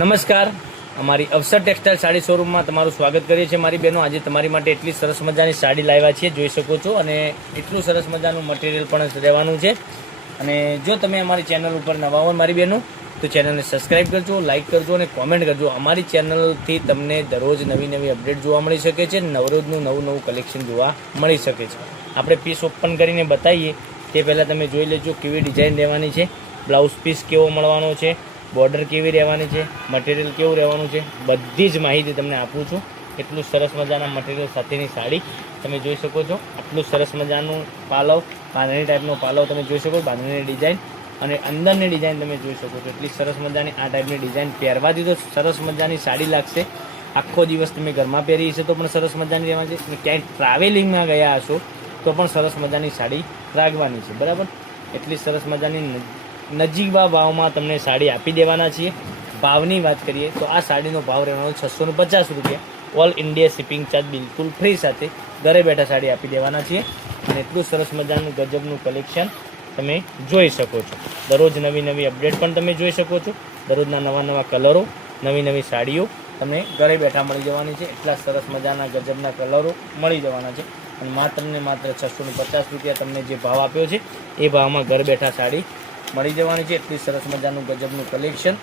નમસ્કાર, અમારી અવસર ટેક્સટાઇલ સાડી શોરૂમમાં તમારું સ્વાગત કરીએ છીએ મારી બહેનો. આજે તમારી માટે એટલી સરસ મજાની સાડી લાવ્યા છીએ, જોઈ શકો છો. અને એટલું સરસ મજાનું મટીરિયલ પણ રહેવાનું છે. અને જો તમે અમારી ચેનલ ઉપર નવા હો મારી બહેનો, તો ચેનલને સબસ્ક્રાઈબ કરજો, લાઇક કરજો અને કોમેન્ટ કરજો. અમારી ચેનલથી તમને દરરોજ નવી નવી અપડેટ જોવા મળી શકે છે, નવરોજનું નવું કલેક્શન જોવા મળી શકે છે. આપણે પીસ ઓપન કરીને બતાવીએ તે પહેલાં તમે જોઈ લેજો કેવી ડિઝાઇન રહેવાની છે, બ્લાઉઝ પીસ કેવો મળવાનો છે, બોર્ડર કેવી રહેવાની છે, મટીરિયલ કેવું રહેવાનું છે, બધી જ માહિતી તમને આપું છું. એટલું સરસ મજાના મટીરિયલ સાથેની સાડી તમે જોઈ શકો છો. આટલું સરસ મજાનું પાલવ, બાંધણી ટાઈપનો પાલવ તમે જોઈ શકો છો, બાંધણીની ડિઝાઇન અને અંદરની ડિઝાઇન તમે જોઈ શકો છો. એટલી સરસ મજાની આ ટાઈપની ડિઝાઇન પહેરવાથી તો સરસ મજાની સાડી લાગશે. આખો દિવસ તમે ઘરમાં પહેરી હશે તો પણ સરસ મજાની રહેવાની છે, અને ક્યાંય ટ્રાવેલિંગમાં ગયા હશો તો પણ સરસ મજાની સાડી રાખવાની છે, બરાબર. એટલી સરસ મજાની નજીવા ભાવમાં તમને સાડી આપી દેવાના છીએ. ભાવની વાત કરીએ તો આ સાડીનો ભાવ રહેવાનો 650 રૂપિયા. ઓલ ઇન્ડિયા શિપિંગ ચાર્જ બિલકુલ ફ્રી સાથે ઘરે બેઠા સાડી આપી દેવાના છીએ. અને એટલું સરસ મજાનું ગજબનું કલેક્શન તમે જોઈ શકો છો. દરરોજ નવી નવી અપડેટ પણ તમે જોઈ શકો છો. દરરોજના નવા કલરો, નવી સાડીઓ તમને ઘરે બેઠા મળી જવાની છે. એટલા સરસ મજાના ગજબના કલરો મળી જવાના છે. અને માત્ર ને માત્ર 650 રૂપિયા તમને જે ભાવ આપ્યો છે એ ભાવમાં ઘર બેઠા સાડી મળી જવાની છે. એટલી સરસ મજાનું ગજબનું કલેક્શન.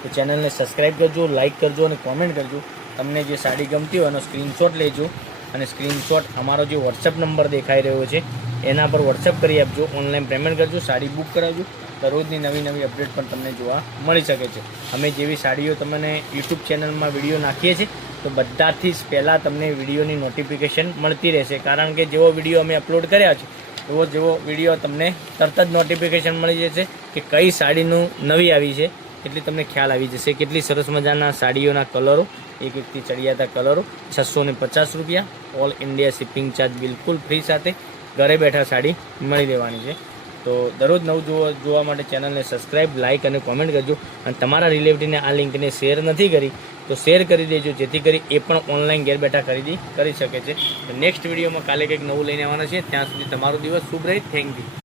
તો ચેનલને સબસ્ક્રાઈબ કરજો, લાઇક કરજો અને કોમેન્ટ કરજો. તમને જે સાડી ગમતી હોય એનો સ્ક્રીનશોટ લેજો અને સ્ક્રીનશોટ અમારો જે વોટ્સઅપ નંબર દેખાઈ રહ્યો છે એના પર વોટ્સઅપ કરી આપજો. ઓનલાઈન પેમેન્ટ કરજો, સાડી બુક કરાવજો. દરરોજની નવી અપડેટ પણ તમને જોવા મળી શકે છે. અમે જેવી સાડીઓ તમને યુટ્યુબ ચેનલમાં વિડીયો નાખીએ છીએ તો બધાથી જ પહેલાં તમને વિડીયોની નોટિફિકેશન મળતી રહેશે. કારણ કે જેવો વિડીયો અમે અપલોડ કર્યા છે જેવો વિડીયો તમને તરત જ નોટિફિકેશન મળી જશે કે કઈ સાડીનું નવી આવી છે. એટલી તમને ખ્યાલ આવી જશે. કેટલી સરસ મજાના સાડીઓના કલરો, એકથી ચડિયાતા કલરો, 650 રૂપિયા. ઓલ ઇન્ડિયા શિપિંગ ચાર્જ બિલકુલ ફ્રી સાથે ઘરે બેઠા સાડી મળી રહેવાની છે. તો દરરોજ નવું જોવા માટે ચેનલને સબસ્ક્રાઈબ, લાઇક અને કોમેન્ટ કરજો. અને તમારા રિલેટિવને આ લિંકને શેર નથી કરી તો શેર કરી દેજો, જેથી કરી એ પણ ઓનલાઈન ઘેર બેઠા ખરીદી કરી શકે છે. નેક્સ્ટ વિડીયોમાં કાલે કંઈક નવું લઈને આવવાના છે. ત્યાં સુધી તમારો દિવસ શુભ રહે. Thank you.